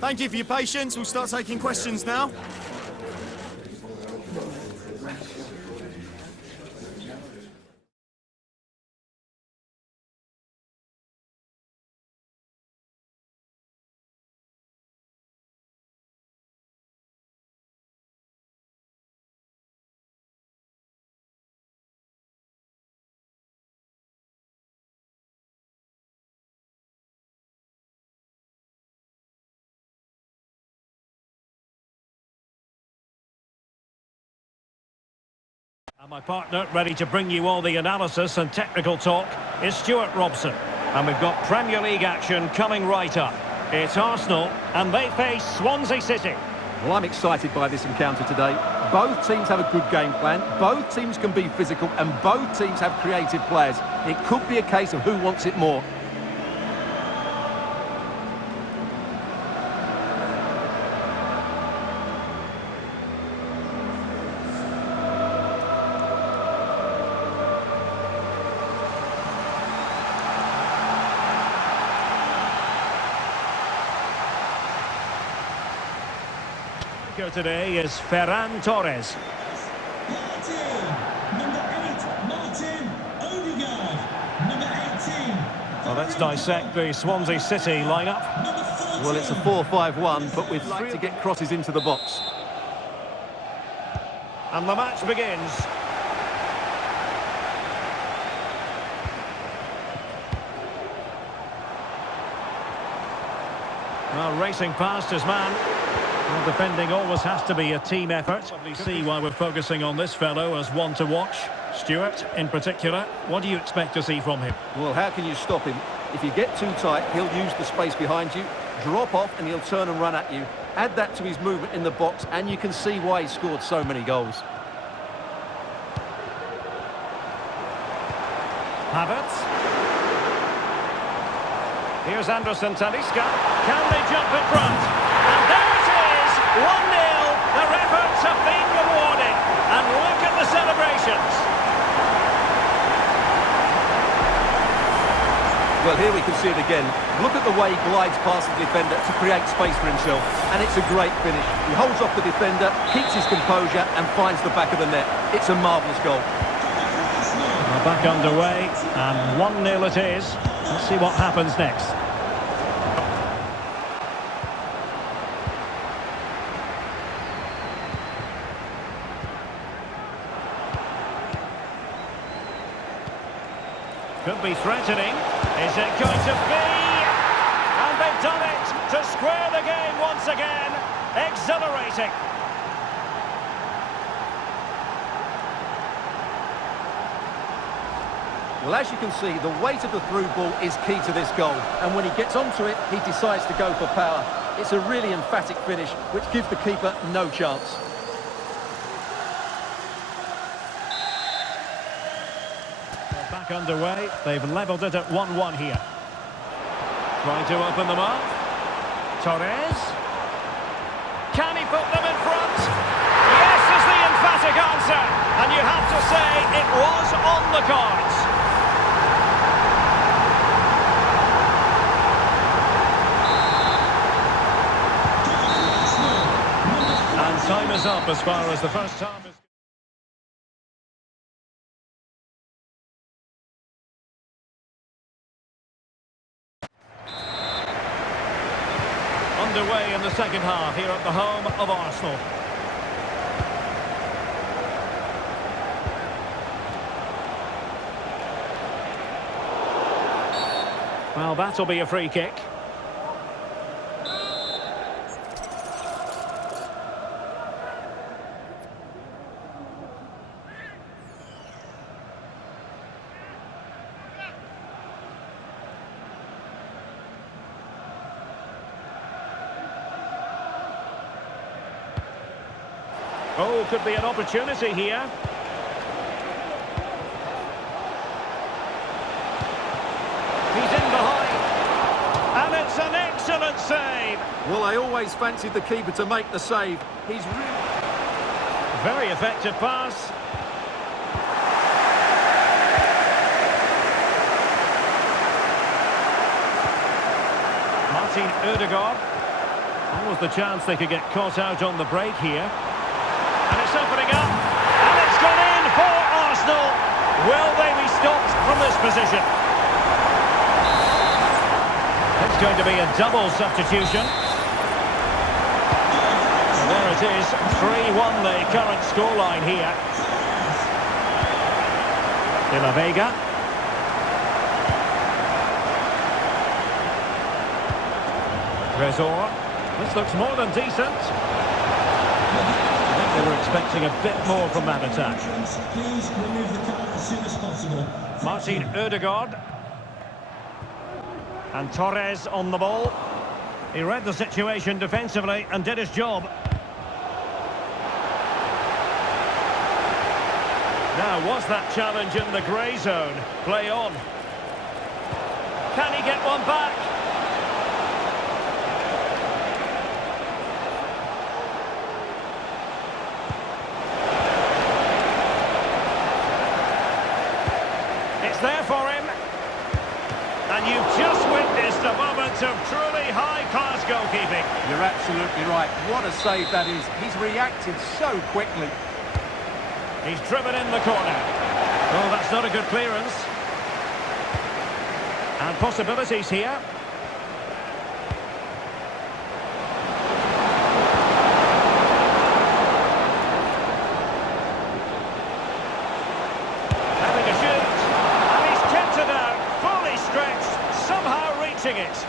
Thank you for your patience. We'll start taking questions now. And my partner, ready to bring you all the analysis and technical talk, is Stuart Robson. And we've got Premier League action coming right up. It's Arsenal, and they face Swansea City. Well, I'm excited by this encounter today. Both teams have a good game plan, both teams can be physical, and both teams have creative players. It could be a case of who wants it more. Today is Ferran Torres. Well, let's dissect the Swansea City lineup. Well, it's a 4-5-1, but we'd like to get crosses into the box. And the match begins. Well, racing past his man. Well, defending always has to be a team effort. Probably see why we're focusing on this fellow as one to watch. Stuart, in particular, what do you expect to see from him? Well, how can you stop him? If you get too tight, he'll use the space behind you, drop off, and he'll turn and run at you. Add that to his movement in the box, and you can see why he scored so many goals. Havertz. Here's Anderson Talisca. Can they jump in front? And there it is! 1-0. Their efforts have been rewarded. And look at the celebrations. Well, here we can see it again. Look at the way he glides past the defender to create space for himself. And it's a great finish. He holds off the defender, keeps his composure, and finds the back of the net. It's a marvellous goal. Well, back underway, and 1-0 it is. Let's see what happens next. Could be threatening. Is it going to be? And they've done it to square the game once again. Exhilarating. Well, as you can see, the weight of the through ball is key to this goal. And when he gets onto it, he decides to go for power. It's a really emphatic finish, which gives the keeper no chance. Back underway. They've levelled it at 1-1 here. Trying to open them up. Torres. Can he put them in front? Yes is the emphatic answer. And you have to say it was on the cards. And time is up as far as the first half is. Underway in the second half here at the home of Arsenal. Well, that'll be a free kick. Oh, could be an opportunity here. He's in behind. And it's an excellent save. Well, I always fancied the keeper to make the save. He's really... Very effective pass. Martin Ødegaard. What was the chance they could get caught out on the break here? And it's opening up. And it's gone in for Arsenal. Will they be stopped from this position? It's going to be a double substitution. And there it is, 3-1 the current scoreline here. De La Vega. Trezor. This looks more than decent. I think they were expecting a bit more from that attack. Please remove the car as soon as possible. Martin Ødegaard. And Torres on the ball. He read the situation defensively and did his job. Now, was that challenge in the grey zone? Play on. Can he get one back? It's there for him. And you've just witnessed a moment of truly high-class goalkeeping. You're absolutely right. What a save that is. He's reacted so quickly. He's driven in the corner. Oh, that's not a good clearance. And possibilities here. Having a shoot. And he's kept it out. Fully stretched. Somehow reaching it.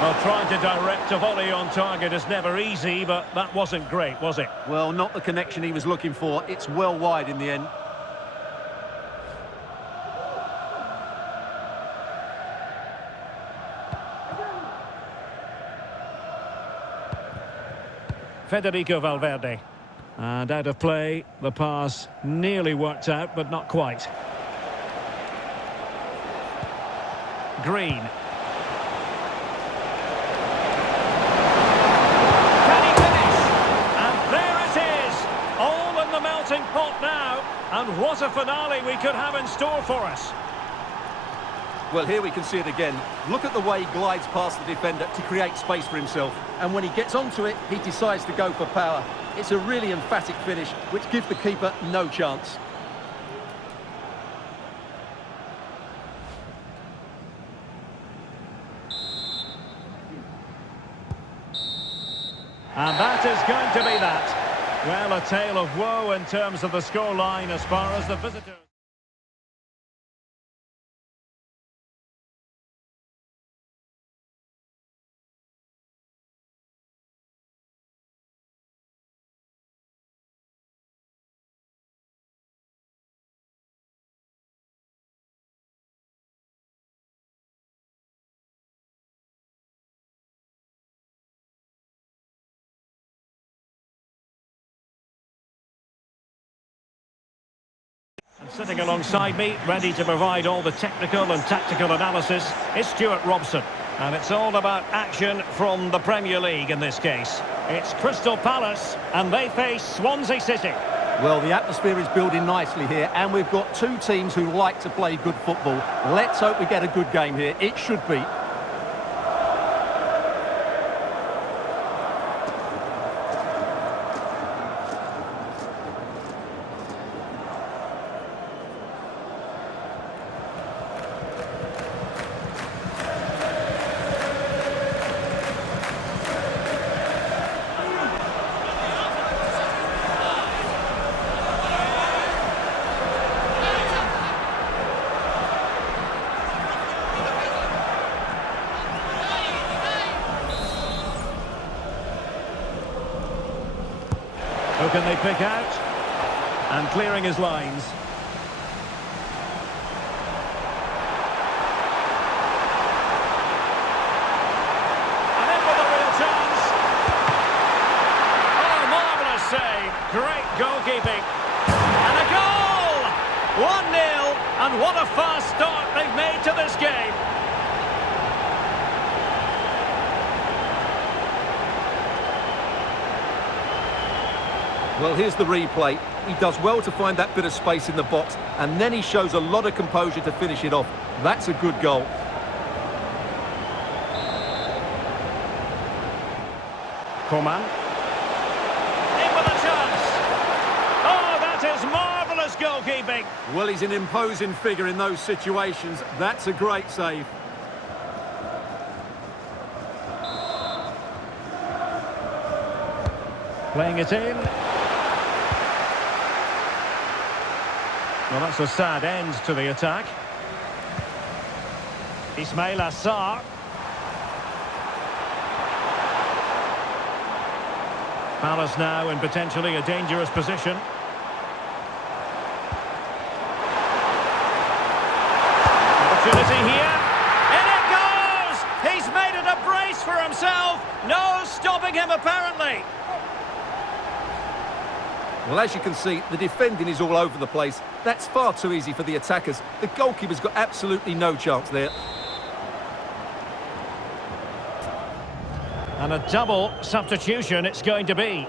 Well, trying to direct a volley on target is never easy, but that wasn't great, was it? Well, not the connection he was looking for. It's well wide in the end. Federico Valverde. And out of play, the pass nearly worked out, but not quite. Green. Pot now, and what a finale we could have in store for us. Well, here we can see it again. Look at the way he glides past the defender to create space for himself. And when he gets onto it, he decides to go for power. It's a really emphatic finish, which gives the keeper no chance. And that is going to be that. Well, a tale of woe in terms of the scoreline as far as the visitors. Sitting alongside me, ready to provide all the technical and tactical analysis, is Stuart Robson. And it's all about action from the Premier League in this case. It's Crystal Palace, and they face Swansea City. Well, the atmosphere is building nicely here, and we've got two teams who like to play good football. Let's hope we get a good game here. It should be. Who can they pick out? And clearing his lines. And in with a real chance. Oh, marvellous save. Great goalkeeping. And a goal! 1-0. And what a fast start they've made to this game. Well, here's the replay. He does well to find that bit of space in the box, and then he shows a lot of composure to finish it off. That's a good goal. Coman. In with a chance. Oh, that is marvellous goalkeeping. Well, he's an imposing figure in those situations. That's a great save. Playing it in. Well, that's a sad end to the attack. Ismail Assar. Palace now in potentially a dangerous position. Opportunity here. In it goes! He's made it a brace for himself. No stopping him, apparently. Well, as you can see, the defending is all over the place. That's far too easy for the attackers. The goalkeeper's got absolutely no chance there. And a double substitution it's going to be.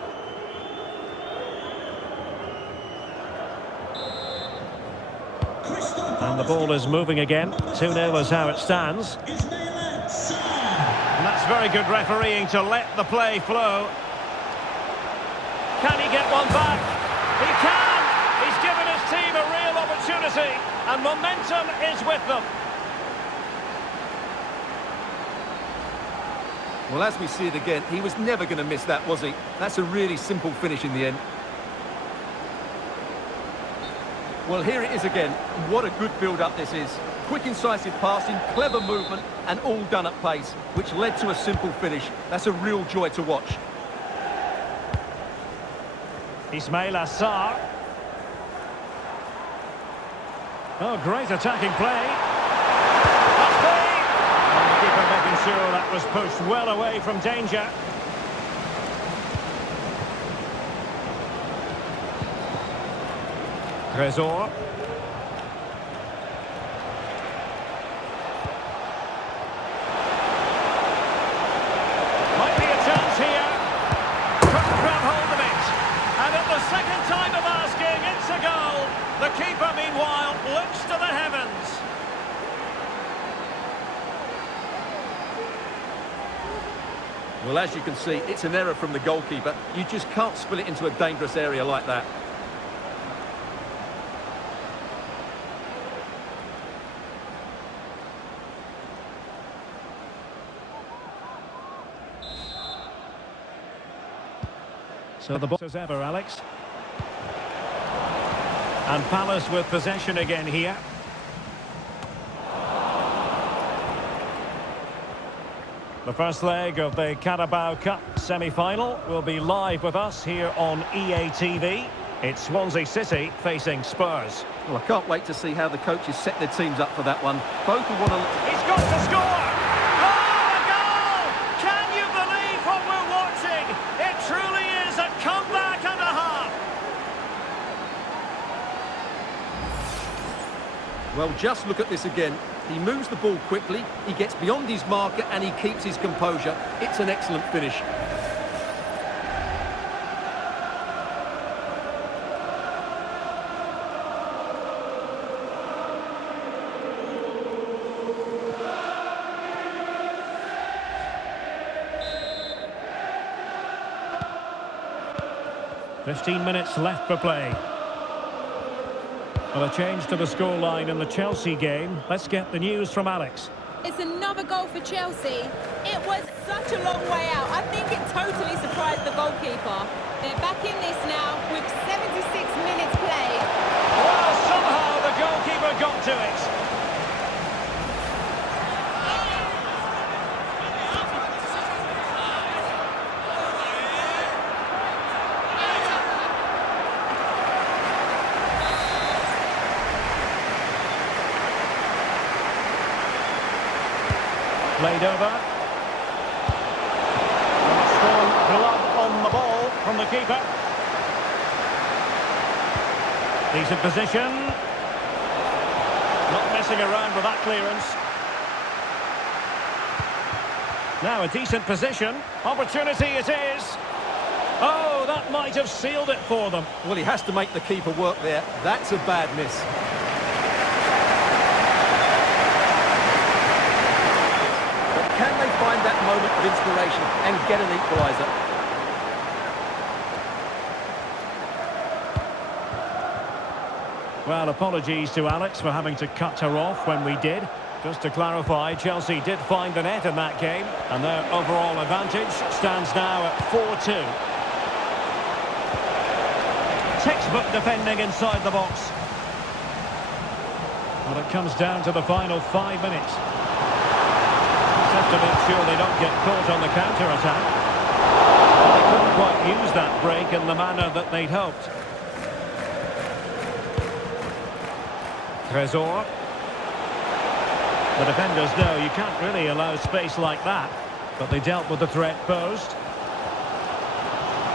And the ball is moving again. 2-0 is how it stands. And that's very good refereeing to let the play flow. Can he get one back? He can! He's given his team a real opportunity, and momentum is with them. Well, as we see it again, he was never going to miss that, was he? That's a really simple finish in the end. Well, here it is again. What a good build-up this is. Quick, incisive passing, clever movement, and all done at pace, which led to a simple finish. That's a real joy to watch. Ismail Assar. Oh, great attacking play. And the keeper making sure that was pushed well away from danger. Trésor. Might be a chance here. Couldn't grab hold of it. And at the second time of asking, it's a goal. The keeper, meanwhile, looks to the heavens. Well, as you can see, it's an error from the goalkeeper. You just can't spill it into a dangerous area like that. So the ball as ever, Alex. And Palace with possession again here. The first leg of the Carabao Cup semi-final will be live with us here on EA TV. It's Swansea City facing Spurs. Well, I can't wait to see how the coaches set their teams up for that one. Both will want to... He's got to score! Oh, a goal! Can you believe what we're watching? It truly is a comeback and a half. Well, just look at this again. He moves the ball quickly, he gets beyond his marker and he keeps his composure. It's an excellent finish. "15 minutes left for play. Well, a change to the scoreline in the Chelsea game. Let's get the news from Alex. It's another goal for Chelsea. It was such a long way out. I think it totally surprised the goalkeeper. They're back in this now with 76 minutes played. Well, somehow the goalkeeper got to it. Played over. Strong glove on the ball from the keeper. Decent position. Not messing around with that clearance. Now a decent position. Opportunity it is. Oh, that might have sealed it for them. Well, he has to make the keeper work there. That's a bad miss. But can they find that moment of inspiration and get an equaliser? Well, apologies to Alex for having to cut her off when we did. Just to clarify, Chelsea did find the net in that game, and their overall advantage stands now at 4-2. Textbook defending inside the box. Well, it comes down to the final 5 minutes. Just have to make sure they don't get caught on the counter-attack. They couldn't quite use that break in the manner that they'd hoped. Tresor. The defenders know you can't really allow space like that, but they dealt with the threat posed.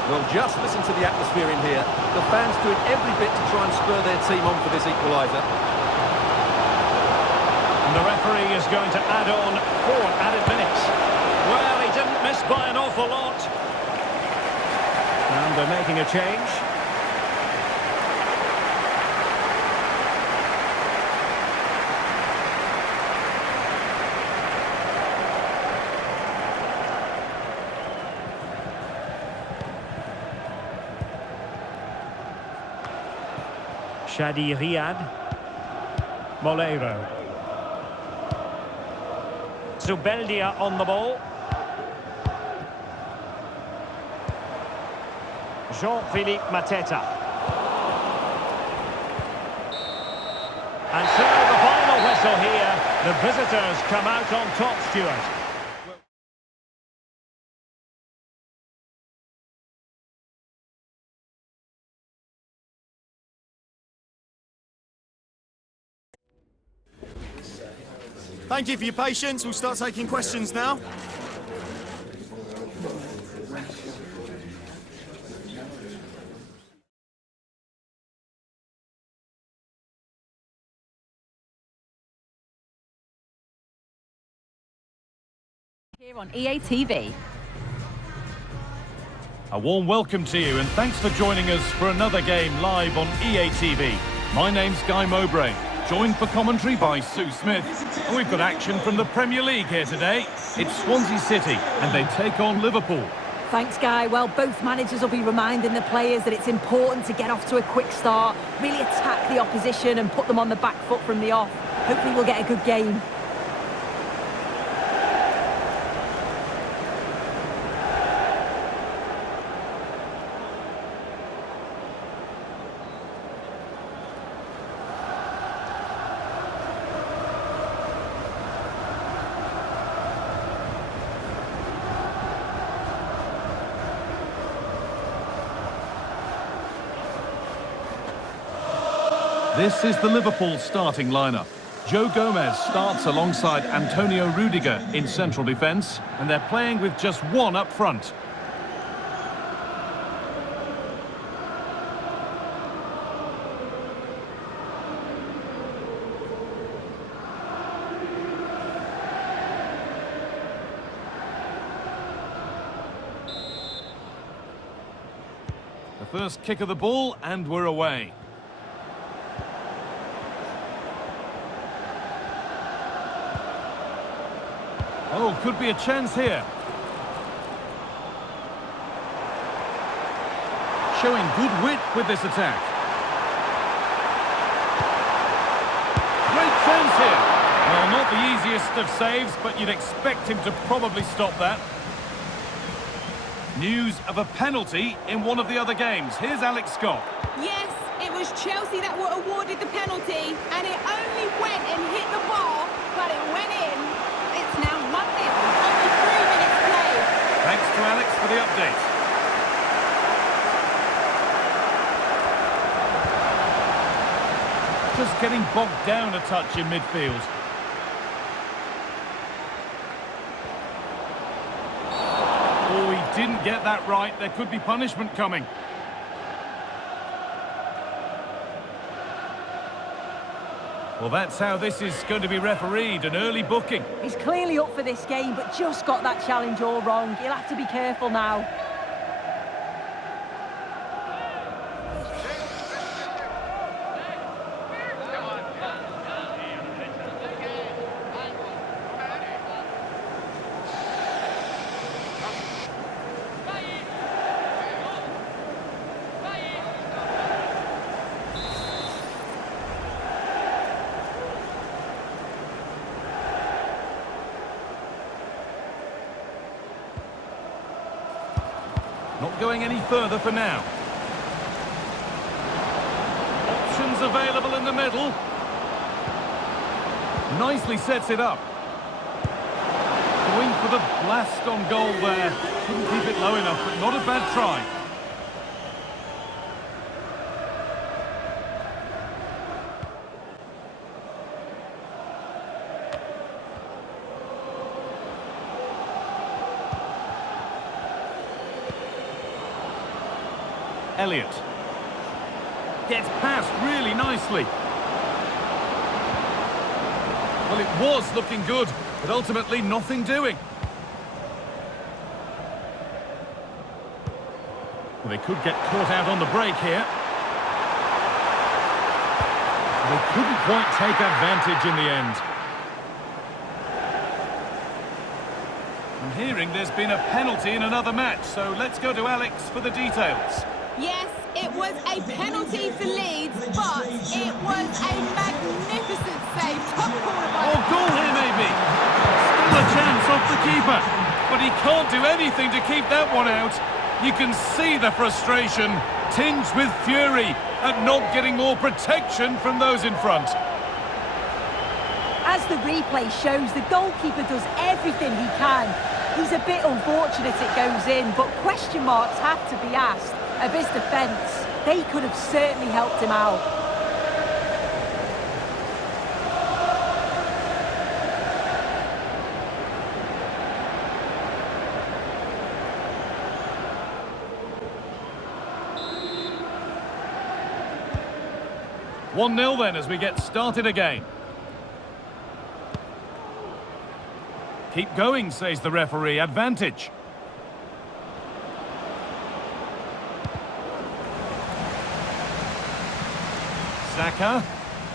Well, just listen to the atmosphere in here. The fans doing every bit to try and spur their team on for this equaliser. And the referee is going to add on 4 added minutes. Well, he didn't miss by an awful lot. And they're making a change. Shadi Riyad. Moleiro. Zubeldia on the ball. Jean-Philippe Mateta. And so the final whistle here. The visitors come out on top, Stuart. Thank you for your patience. We'll start taking questions now. Here on EATV. A warm welcome to you and thanks for joining us for another game live on EATV. My name's Guy Mowbray, joined for commentary by Sue Smith. And we've got action from the Premier League here today. It's Swansea City and they take on Liverpool. Thanks, Guy. Well, both managers will be reminding the players that it's important to get off to a quick start, really attack the opposition and put them on the back foot from the off. Hopefully we'll get a good game. This is the Liverpool starting lineup. Joe Gomez starts alongside Antonio Rudiger in central defence, and they're playing with just one up front. The first kick of the ball, and we're away. Oh, could be a chance here. Showing good wit with this attack. Great chance here. Well, not the easiest of saves, but you'd expect him to probably stop that. News of a penalty in one of the other games. Here's Alex Scott. Yes, it was Chelsea that were awarded the penalty, and it only went and hit the bar, but it went in. It's now 1-0, only 3 minutes played. Thanks to Alex for the update. Just getting bogged down a touch in midfield. Oh, he didn't get that right. There could be punishment coming. Well, that's how this is going to be refereed, an early booking. He's clearly up for this game, but just got that challenge all wrong. He'll have to be careful now. Not going any further for now. Options available in the middle. Nicely sets it up. Going for the blast on goal there. Couldn't keep it low enough, but not a bad try. Elliott gets past really nicely. Well, it was looking good, but ultimately nothing doing. Well, they could get caught out on the break here. They couldn't quite take advantage in the end. I'm hearing there's been a penalty in another match, so let's go to Alex for the details. Yes, it was a penalty for Leeds, but it was a magnificent save. Top corner by Oh, goal here maybe. Still a chance off the keeper, but he can't do anything to keep that one out. You can see the frustration, tinged with fury at not getting more protection from those in front. As the replay shows, the goalkeeper does everything he can. He's a bit unfortunate it goes in, but question marks have to be asked of his defence. They could have certainly helped him out. One 0 then as we get started again. Keep going, says the referee. Advantage. Saka,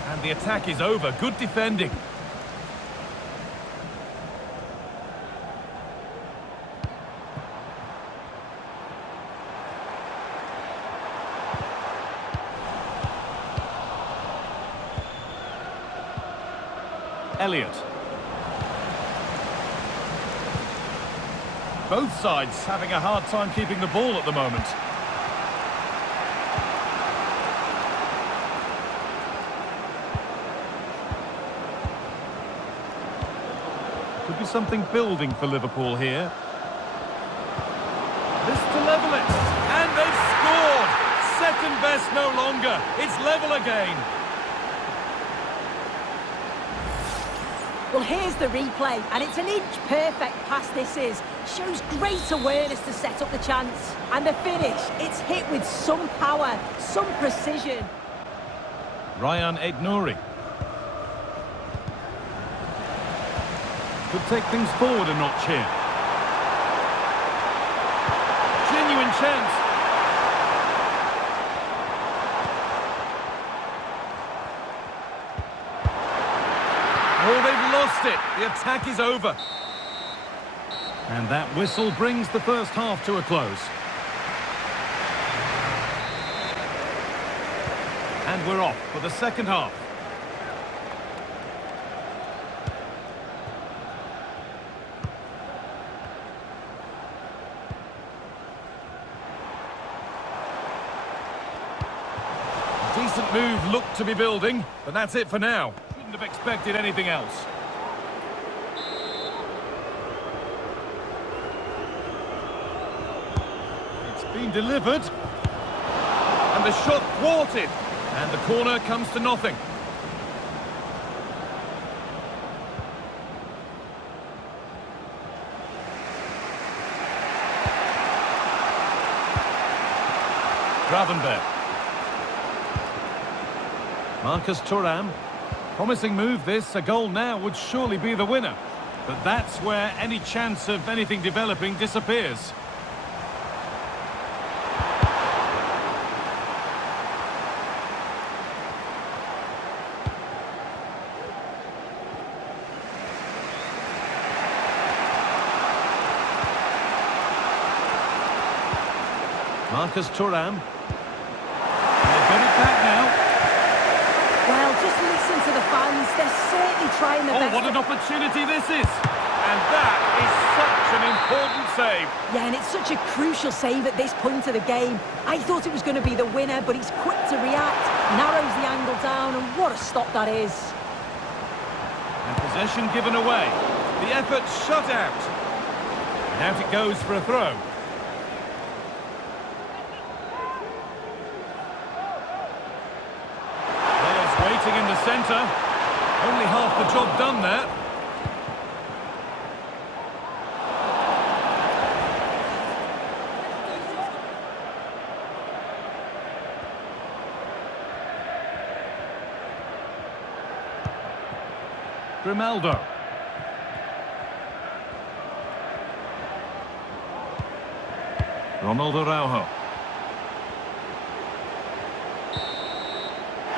and the attack is over. Good defending. Elliott. Both sides having a hard time keeping the ball at the moment. Could be something building for Liverpool here. This to level it, and they've scored! Second best no longer, it's level again. Well, here's the replay, and it's an inch-perfect pass this is. Shows great awareness to set up the chance. And the finish, it's hit with some power, some precision. Ryan Aït-Nouri. Could take things forward a notch here. Genuine chance. Oh, they've lost it. The attack is over. And that whistle brings the first half to a close. And we're off for the second half. Decent move looked to be building, but that's it for now. Couldn't have expected anything else. It's been delivered. And the shot thwarted. And the corner comes to nothing. Gravenberg. Marcus Thuram. Promising move this. A goal now would surely be the winner. But that's where any chance of anything developing disappears. Marcus Thuram. They've got it back now. Well, just listen to the fans. They're certainly trying their best. Oh, what an opportunity this is. And that is such an important save. Yeah, and it's such a crucial save at this point of the game. I thought it was going to be the winner, but he's quick to react, narrows the angle down, and what a stop that is. And possession given away. The effort shut out. And out it goes for a throw. Players waiting in the centre. Only half the job done there. Grimaldo. Ronald Araujo.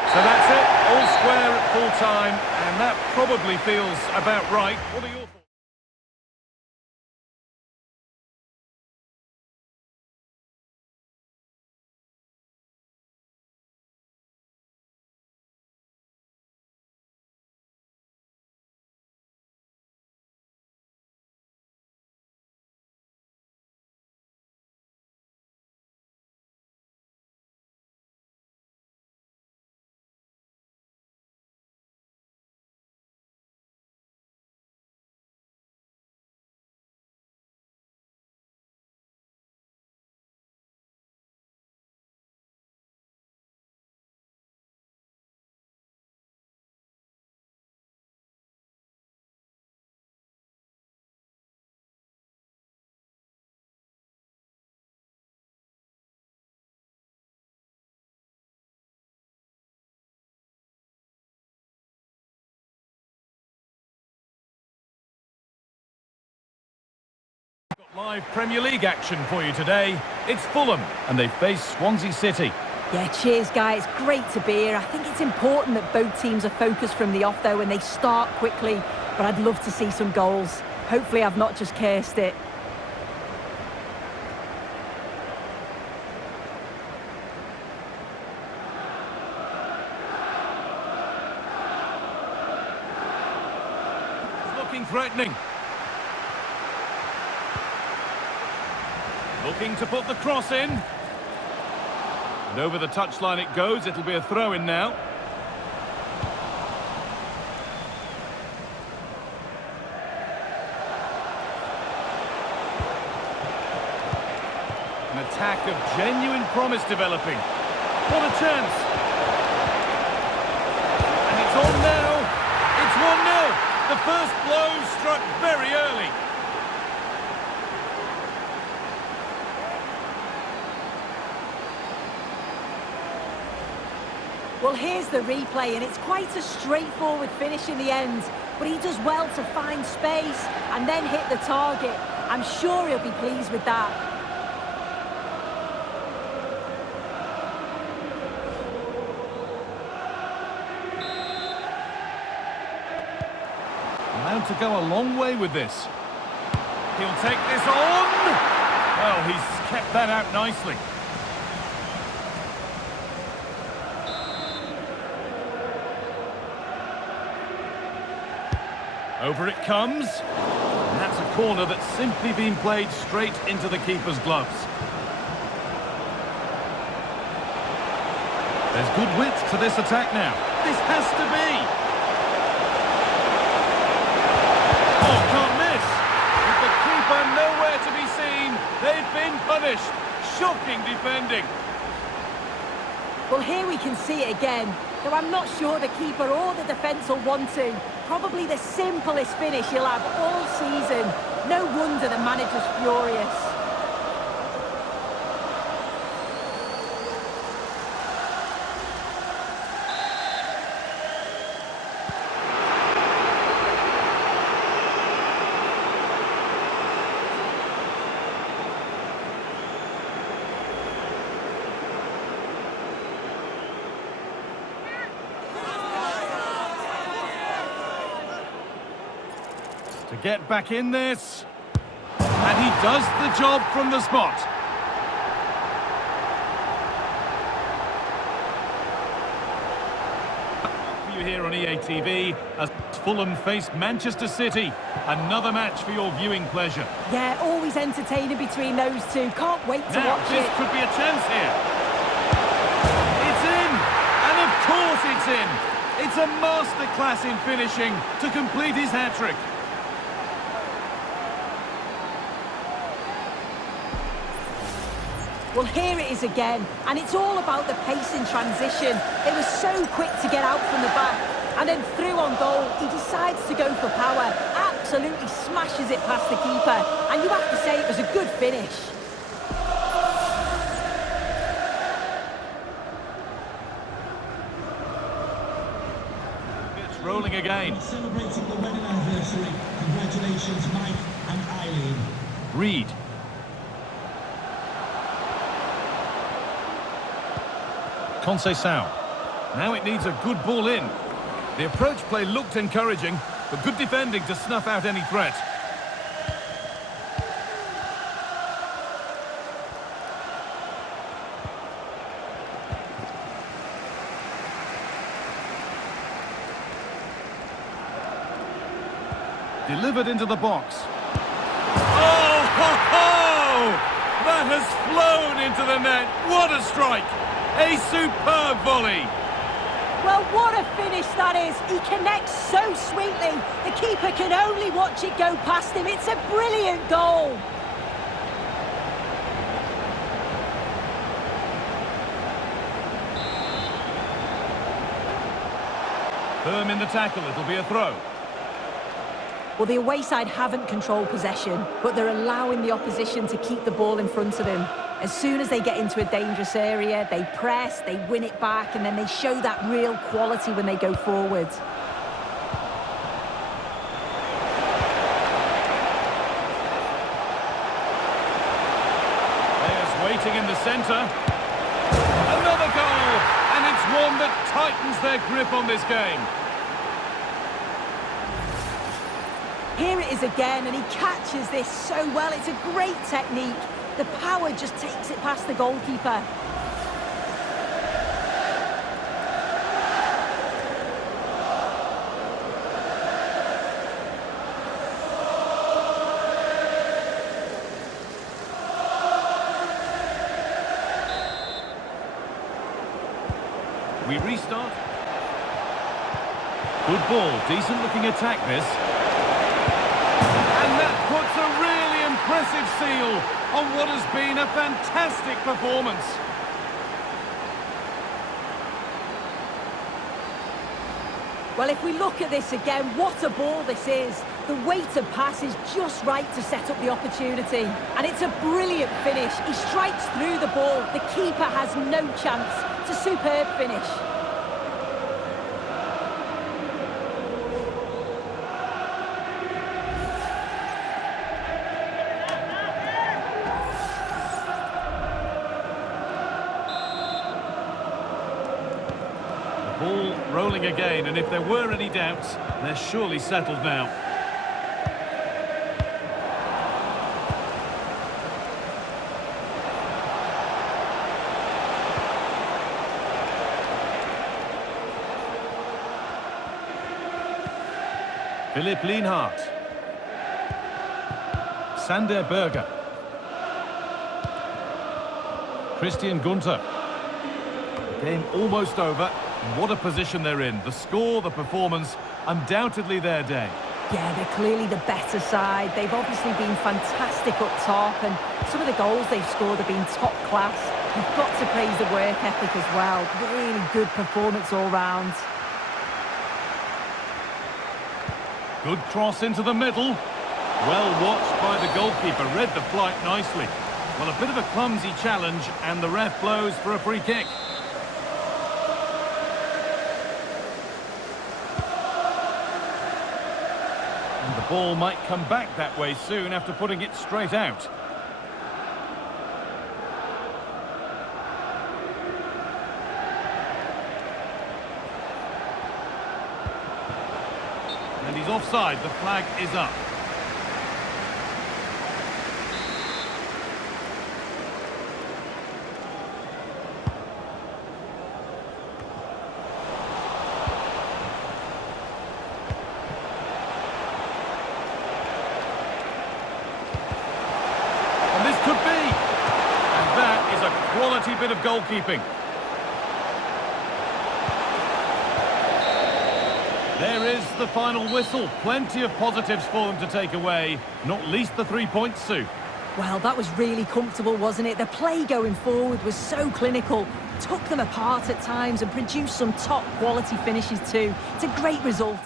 So that's it, all square at full time, and that probably feels about right. What are your thoughts? Live Premier League action for you today. It's Fulham, and they face Swansea City. Yeah, cheers, guys. Great to be here. I think it's important that both teams are focused from the off, though, and they start quickly. But I'd love to see some goals. Hopefully I've not just cursed it. Looking threatening. Looking to put the cross in. And over the touchline it goes. It'll be a throw-in now. An attack of genuine promise developing. What a chance! And it's on now. It's 1-0. The first blow struck very early. Well, here's the replay, and it's quite a straightforward finish in the end. But he does well to find space and then hit the target. I'm sure he'll be pleased with that. Allowed to go a long way with this. He'll take this on! Well, he's kept that out nicely. Over it comes. And that's a corner that's simply been played straight into the keeper's gloves. There's good width to this attack now. This has to be! Oh, can't miss! With the keeper nowhere to be seen, they've been punished. Shocking defending. Well, here we can see it again, though I'm not sure the keeper or the defence will want to. Probably the simplest finish he'll have all season. No wonder the manager's furious. To get back in this. And he does the job from the spot. for you here on EATV as Fulham face Manchester City. Another match for your viewing pleasure. Yeah, always entertaining between those two. Can't wait to Now, watch this it. could be a chance here. It's in! And of course it's in! It's a masterclass in finishing to complete his hat-trick. Well, here it is again, and it's all about the pace in transition. They were so quick to get out from the back, and then through on goal, he decides to go for power, absolutely smashes it past the keeper, and you have to say it was a good finish. It's rolling again. Celebrating the wedding anniversary. Congratulations, Mike and Eileen. Reed. Conceição. Now it needs a good ball in. The approach play looked encouraging, but good defending to snuff out any threat. Delivered into the box. Oh, ho, ho! That has flown into the net. What a strike! A superb volley. Well, what a finish that is. He connects so sweetly. The keeper can only watch it go past him. It's a brilliant goal. Firm in the tackle, it'll be a throw. Well, the away side haven't controlled possession, but they're allowing the opposition to keep the ball in front of them. As soon as they get into a dangerous area, they press, they win it back, and then they show that real quality when they go forward. Players waiting in the centre. Another goal, and it's one that tightens their grip on this game. Here it is again, and he catches this so well. It's a great technique. The power just takes it past the goalkeeper. We restart. Good ball, decent looking attack this. And that puts a really impressive seal on what has been a fantastic performance. Well, if we look at this again, what a ball this is. The weighted pass is just right to set up the opportunity. And it's a brilliant finish. He strikes through the ball. The keeper has no chance. It's a superb finish. Ball rolling again, and if there were any doubts, they're surely settled now. Philipp Lienhardt. Sander Berger. Christian Gunther. Game almost over. What a position they're in. The score, the performance, undoubtedly their day. Yeah, they're clearly the better side. They've obviously been fantastic up top, and some of the goals they've scored have been top class. You've got to praise the work ethic as well. Really good performance all round. Good cross into the middle. Well watched by the goalkeeper. Read the flight nicely. Well, a bit of a clumsy challenge, and the ref blows for a free kick. And the ball might come back that way soon after putting it straight out. And he's offside. The flag is up. could be. And that is a quality bit of goalkeeping. There is the final whistle. Plenty of positives for them to take away, not least the 3 points, Sue. Well, that was really comfortable, wasn't it? The play going forward was so clinical, took them apart at times and produced some top-quality finishes too. It's a great result.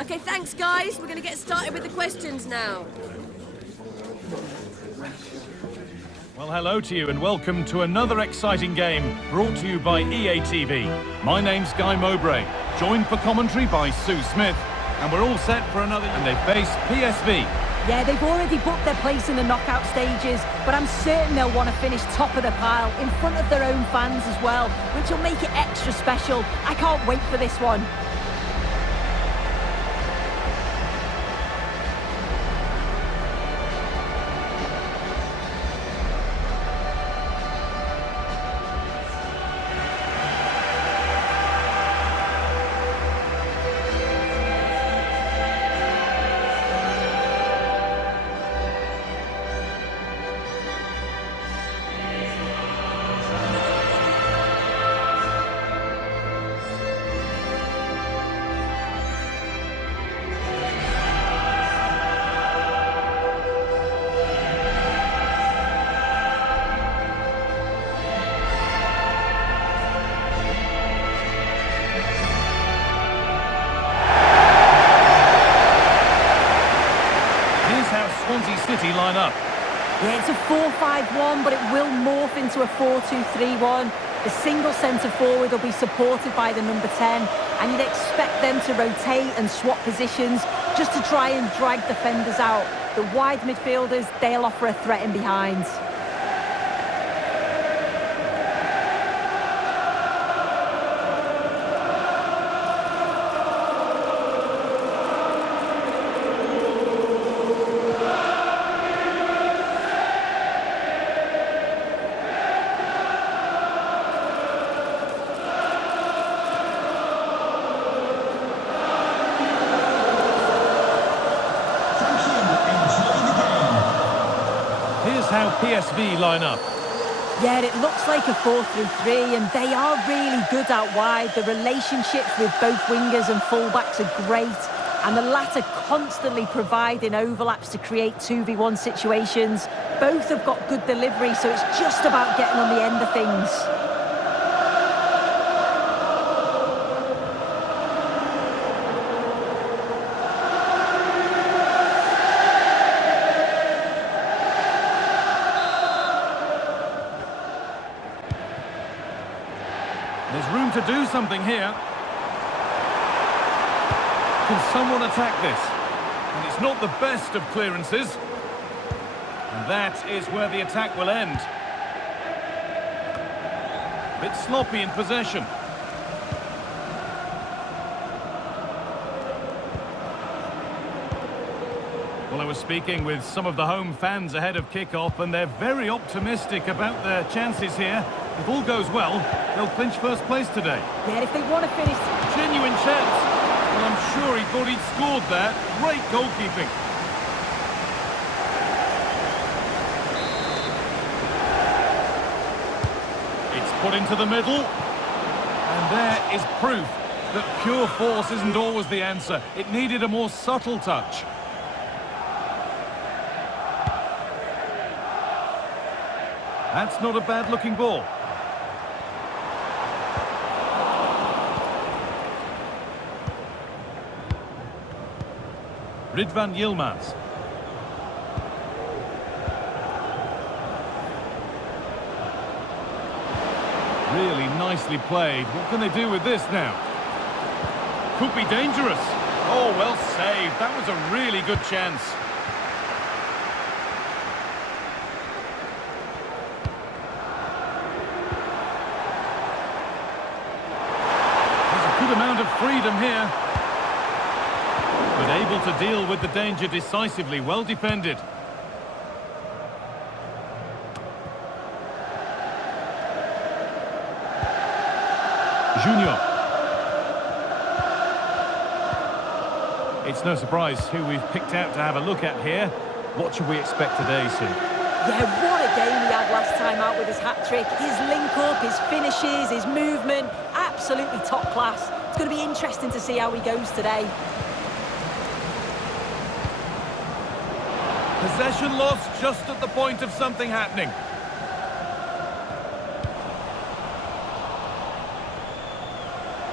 Okay, thanks guys. We're going to get started with the questions now. Well, hello to you and welcome to another exciting game brought to you by EATV. My name's Guy Mowbray, joined for commentary by Sue Smith, and we're all set for another, and they face PSV. Yeah, they've already booked their place in the knockout stages, but I'm certain they'll want to finish top of the pile in front of their own fans as well, which will make it extra special. I can't wait for this one. Swansea City line up. Yeah, it's a 4-5-1, but it will morph into a 4-2-3-1. The single centre forward will be supported by the number 10, and you'd expect them to rotate and swap positions just to try and drag defenders out. The wide midfielders, they'll offer a threat in behind. How PSV line up. Yeah, it looks like a 4-3-3, and they are really good out wide. The relationships with both wingers and fullbacks are great, and the latter constantly providing overlaps to create 2v1 situations. Both have got good delivery, so it's just about getting on the end of things. There's room to do something here. Can someone attack this? And it's not the best of clearances. And that is where the attack will end. A bit sloppy in possession. Well, I was speaking with some of the home fans ahead of kick-off, and they're very optimistic about their chances here. If all goes well, they'll clinch first place today. Yeah, if they want to finish... Genuine chance. Well, I'm sure he thought he'd scored there. Great goalkeeping. It's put into the middle. And there is proof that pure force isn't always the answer. It needed a more subtle touch. That's not a bad-looking ball. Ridvan Yilmaz. Really nicely played. What can they do with this now? Could be dangerous. Oh, well saved. That was a really good chance. Good amount of freedom here. But able to deal with the danger decisively. Well defended. Junior. It's no surprise who we've picked out to have a look at here. What should we expect today, Sue? Yeah, what a game he had last time out with his hat-trick. His link-up, his finishes, his movement, absolutely top class. It's going to be interesting to see how he goes today. Possession lost just at the point of something happening.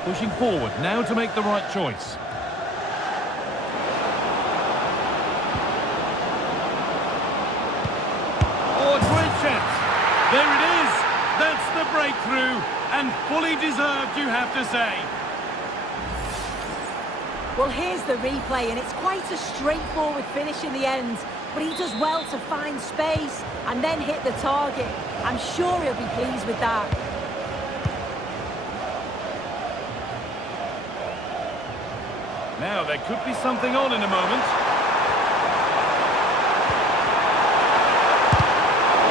Pushing forward, now to make the right choice. Oh, a great chance. There it is. That's the breakthrough. And fully deserved, you have to say. Well, here's the replay, and it's quite a straightforward finish in the end. But he does well to find space and then hit the target. I'm sure he'll be pleased with that. Now, there could be something on in a moment.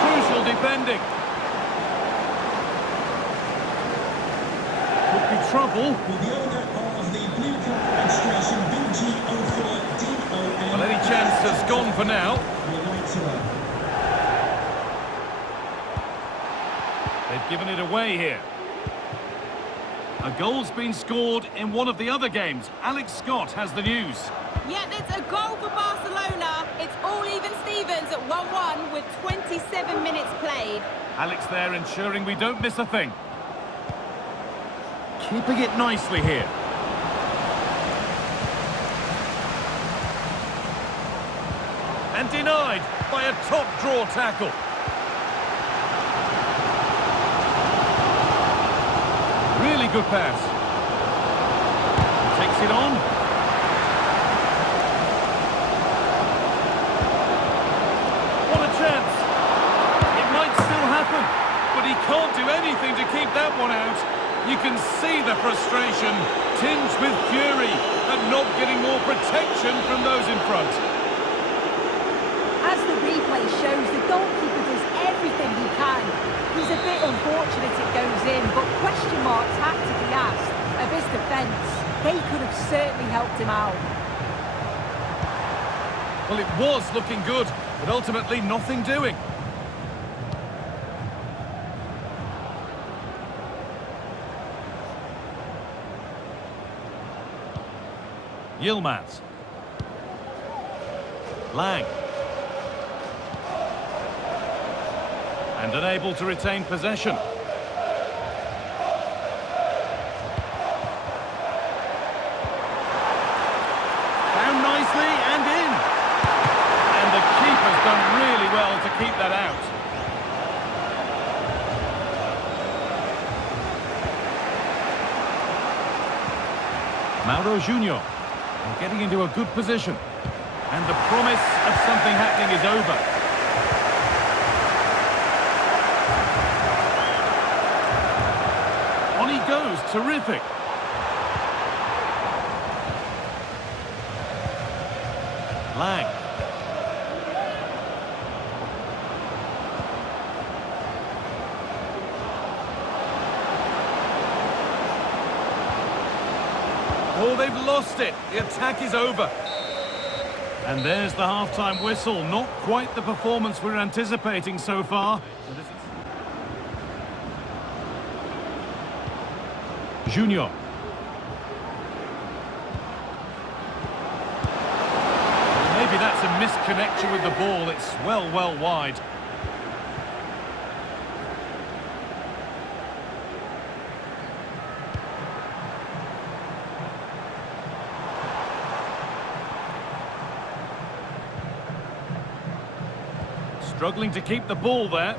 Crucial defending. Could be trouble. With the owner of the blue card registration, BG04DOM. Well, any chance has gone for now. They've given it away here. A goal's been scored in one of the other games. Alex Scott has the news. Yeah, it's a goal for Barcelona. It's all even Stevens at 1-1 with 27 minutes played. Alex there ensuring we don't miss a thing. Keeping it nicely here. And denied by a top draw tackle. Really good pass. Takes it on. What a chance. It might still happen, but he can't do anything to keep that one out. You can see the frustration, tinged with fury, at not getting more protection from those in front. As the replay shows, the goalkeeper does everything he can. He's a bit unfortunate it goes in, but question marks have to be asked of his defence. They could have certainly helped him out. Well, it was looking good, but ultimately nothing doing. Yilmaz. Lang. And unable to retain possession. Down nicely and in. And the keeper's done really well to keep that out. Mauro Junior getting into a good position. And the promise of something happening is over. On he goes, terrific. Lang. Oh, they've lost it. The attack is over. And there's the half-time whistle. Not quite the performance we're anticipating so far. Junior. Maybe that's a misconnection with the ball. It's well wide. Struggling to keep the ball there.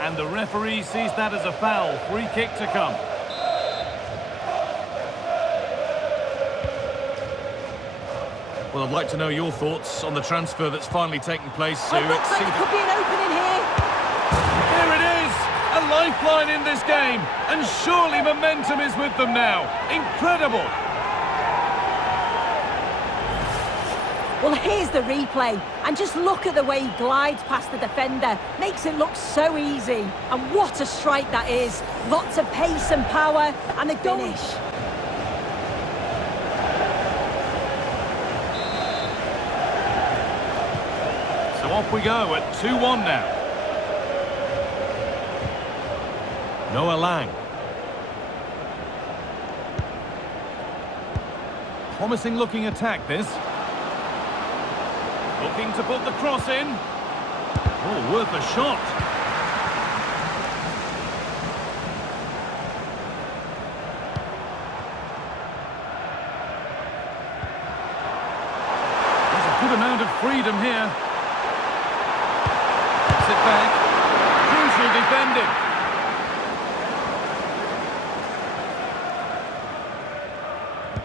And the referee sees that as a foul. Free kick to come. Well, I'd like to know your thoughts on the transfer that's finally taken place, Sue. It looks like there could be an opening here. Here it is! A lifeline in this game, and surely momentum is with them now. Incredible! Well, here's the replay, and just look at the way he glides past the defender. Makes it look so easy. And what a strike that is. Lots of pace and power, and the finish. So off we go at 2-1 now. Noah Lang. Promising looking attack this. Looking to put the cross in. Oh, worth a shot. There's a good amount of freedom here. Gets it back. Crucial defending.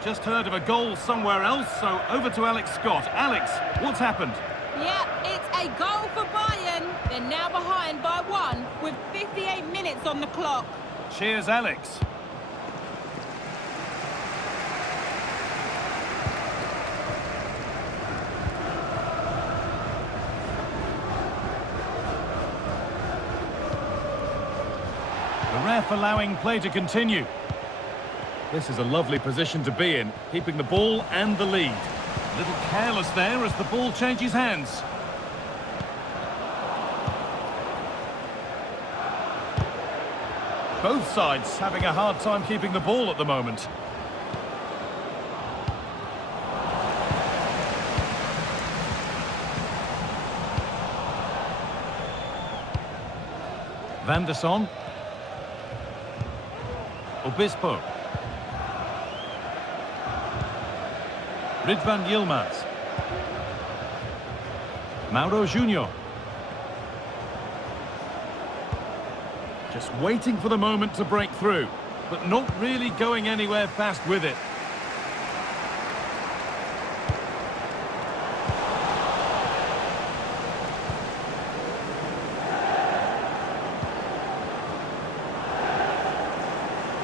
Just heard of a goal somewhere else, so over to Alex Scott. Alex, what's happened? Yep, it's a goal for Bayern. They're now behind by 1 with 58 minutes on the clock. Cheers, Alex. The ref allowing play to continue. This is a lovely position to be in, keeping the ball and the lead. A little careless there as the ball changes hands. Both sides having a hard time keeping the ball at the moment. Van der Son. Obispo. Ridvan Yilmaz. Mauro Junior. Just waiting for the moment to break through, but not really going anywhere fast with it.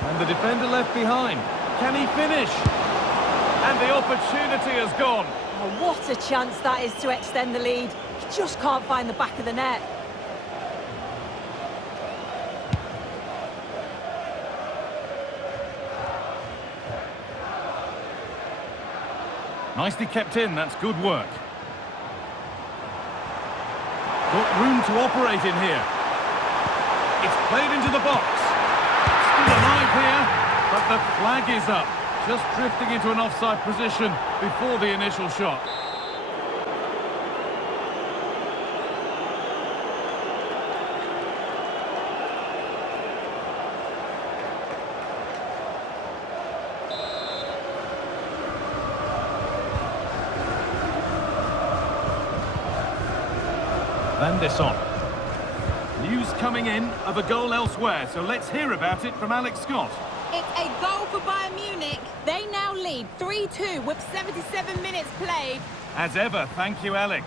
And the defender left behind. Can he finish? And the opportunity has gone. Oh, what a chance that is to extend the lead. He just can't find the back of the net. Nicely kept in, that's good work. Got room to operate in here. It's played into the box. Still alive here, but the flag is up. Just drifting into an offside position before the initial shot. Van der Son. News coming in of a goal elsewhere, so let's hear about it from Alex Scott. It's a goal for Bayern Munich. They now lead 3-2 with 77 minutes played. As ever, thank you, Alex.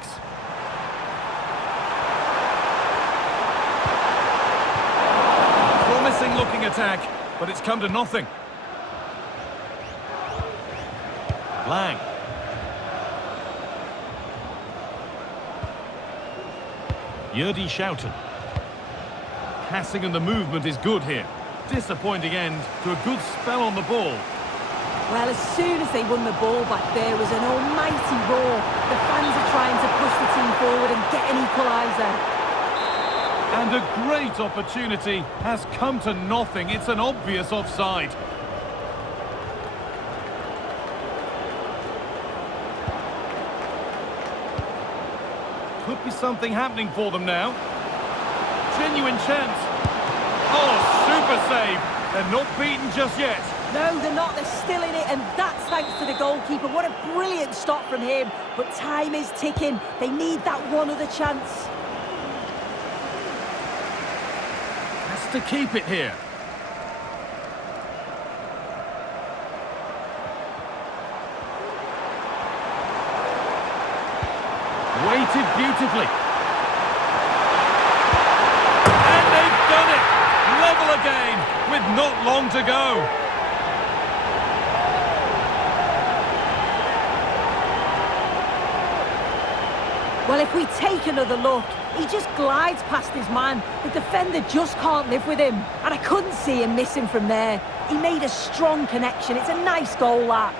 Promising looking attack, but it's come to nothing. Lang. Yurdi Schouten. Passing and the movement is good here. Disappointing end to a good spell on the ball. Well, as soon as they won the ball back, there was an almighty roar. The fans are trying to push the team forward and get an equaliser. And a great opportunity has come to nothing. It's an obvious offside. Could be something happening for them now. Genuine chance. Oh, super save. They're not beaten just yet. No, they're not. They're still in it, and that's thanks to the goalkeeper. What a brilliant stop from him. But time is ticking. They need that one other chance. Has to keep it here. executed beautifully. And they've done it! Level again, with not long to go. Well, if we take another look, he just glides past his man. The defender just can't live with him. And I couldn't see him missing from there. He made a strong connection. It's a nice goal, that.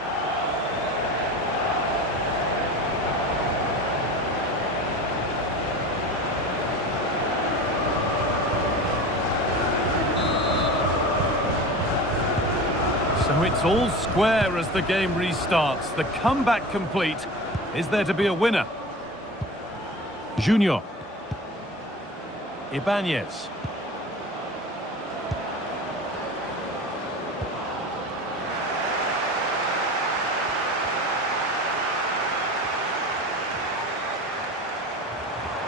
So it's all square as the game restarts. The comeback complete. Is there to be a winner? Junior. Ibanez.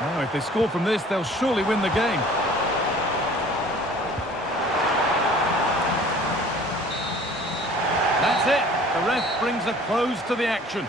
Now, if they score from this, they'll surely win the game. That's it. The ref brings a close to the action.